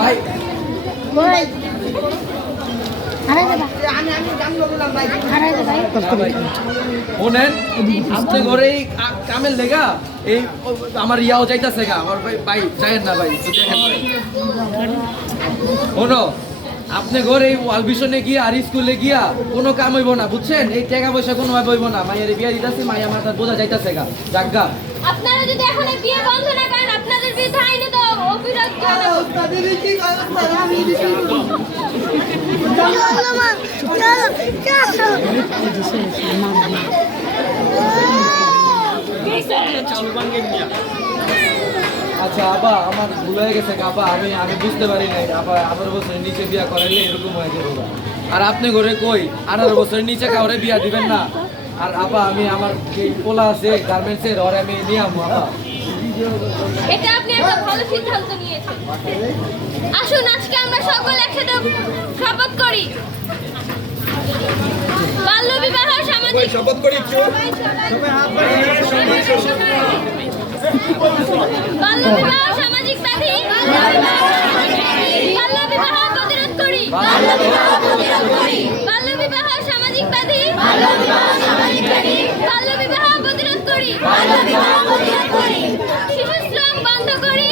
ভাই ভাই শোনেন, আপনি ঘরে এই কামের লেগা এই আমার ইয়াও যাইতাছে গা, আমার ভাই যাইেন না ভাই, একটু দেখেন ভাই। শোনো, আপনি ঘরে এই ওয়াল ভিশনে গিয়া আর স্কুলে গিয়া কোনো কাম হইব না, বুঝছেন? এই টাকা পয়সা কোনো ভাবে হইব না। মাইয়ের বিয়া দিতেছি, মাইয়া মাথার বোঝা যাইতাছে গা, জাগা। আপনারা যদি এখন এই বিয়ে বন্ধ না করেন আপনাদের বিরুদ্ধে আইনে তো অভিযোগ জানাবো। আচ্ছা আবা, আমার ভুল হয়ে গেছে আবা, আমি বুঝতে পারি নাই আবা। 18 বছরের নিচে বিয়া করাইলে এরকম হয়ে যাবে। আর আপনি ঘরে কই 18 বছরের নিচে কাউরে বিয়া দিবেন না। আর আবা, আমি আমার যে পোলা আছে গার্মেন্টসের, ওরে আমি নিয়ে আমো আবা। এটা আপনি একটা ভালো সিদ্ধান্ত নিয়েছেন। আসুন আজকে আমরা সকল একসাথে শপথ করি। বাল্য বিবাহ সামাজিক শপথ করি কেউ বাল্য বিবাহ সামাজিক ব্যাধি, বাল্য বিবাহ প্রতিরোধ করি, বাল্য বিবাহ সামাজিক ব্যাধি, বাল্য বিবাহ প্রতিরোধ করি, শিশু শ্রম বন্ধ করি,